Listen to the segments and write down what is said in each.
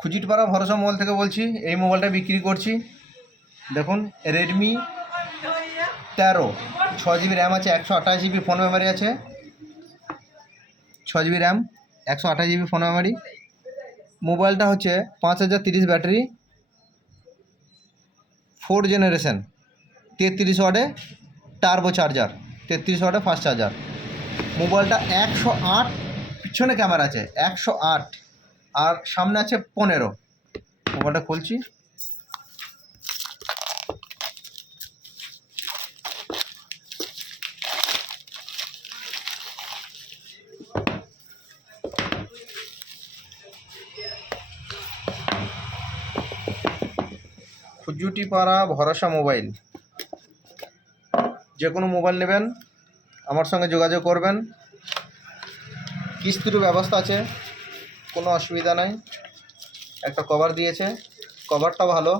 খুজিটপাড়া ভরসা মোবাইল থেকে বলছি। এই মোবাইলটা বিক্রি করছি। দেখুন, রেডমি 13, 6 জিবি র্যাম আছে, 128 জিবি ফোন মেমোরি আছে। 6 GB RAM, 128 GB phone memory. মোবাইলটা হচ্ছে 5030 ব্যাটারি, 4th জেনারেশন, 33 ওয়াটে টার্বো চার্জার, 33 ওয়াটে ফাস্ট চার্জার। মোবাইলটা 108 পিছনে ক্যামেরা আছে, 108, আর সামনে আছে 15। মোবাইলটা খুলছি। খুজুটিপাড়া ভরসা মোবাইল। যে কোনো মোবাইল নেবেন আমার সঙ্গে যোগাযোগ করবেন। কিস্তির ব্যবস্থা আছে, কোনো অসুবিধা নাই। একটা কভার দিয়েছে, কভারটা ভালো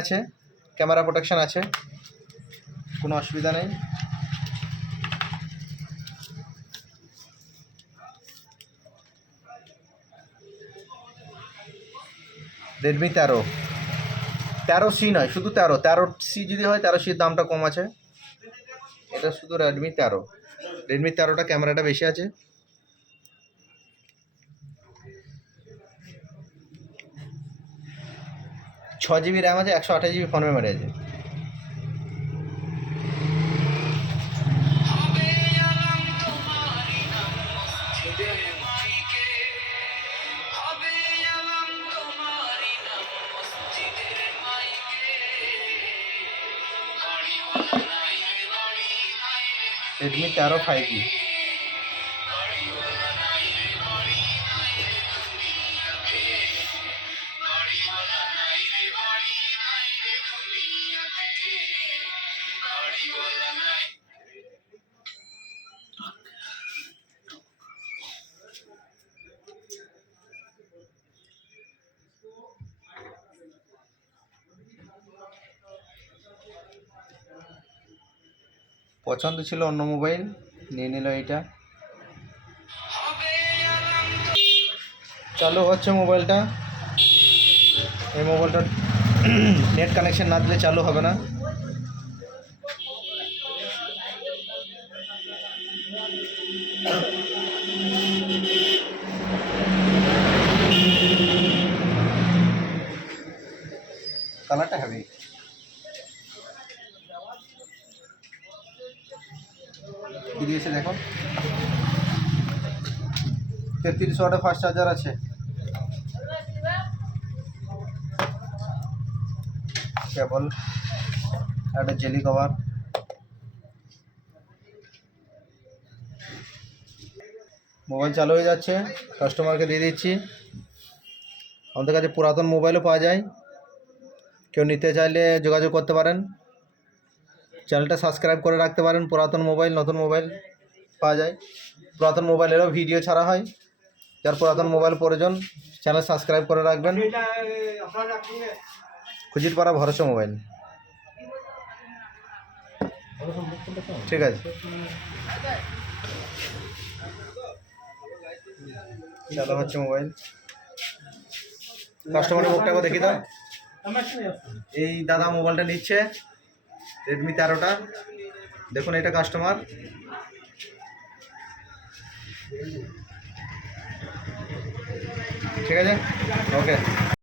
আছে, ক্যামেরা প্রোটেকশান আছে, কোনো অসুবিধা নেই। রেডমি 13C নয়, শুধু 13C যদি হয়, 13Cর দামটা কম আছে। এটা শুধু রেডমি 13টা ক্যামেরাটা বেশি আছে। ছ জিবি র্যাম আছে, 128 জিবি ফোন মেমোরি আছে। Redmi 13 5G। পছন্দ ছিল অন্য মোবাইল, নিয়ে নিল এইটা। চালু হচ্ছে মোবাইলটা। এই মোবাইলটা নেট কানেকশন না দিলে চালু হবে না। কালারটা হবে, দিয়েছে দেখো। 33 ওয়াটে ফাস্ট চার্জার আছে। কেবল একটা জেলি কভার। মোবাইল চালু হয়ে যাচ্ছে, কাস্টমারকে দিয়ে দিচ্ছি। আমাদের কাছে পুরাতন মোবাইলও পাওয়া যায়, কেউ নিতে চাইলে যোগাযোগ করতে পারেন। চ্যানেলটা সাবস্ক্রাইব করে রাখতে পারেন। পুরাতন মোবাইল, নতুন মোবাইল পাওয়া যায়। পুরাতন মোবাইলেরও ভিডিও ছাড়া হয়। যার পুরাতন মোবাইল প্রয়োজন চ্যানেল সাবস্ক্রাইব করে রাখবেন। খুজিটপাড়া ভরসা মোবাইল। ঠিক আছে, চালু হচ্ছে মোবাইল। কাস্টমারের মুখটাকে দেখি দাও। এই দাদা মোবাইলটা নিচ্ছে, রেডমি 13টা। দেখুন, এটা কাস্টমার। ঠিক আছে, ওকে।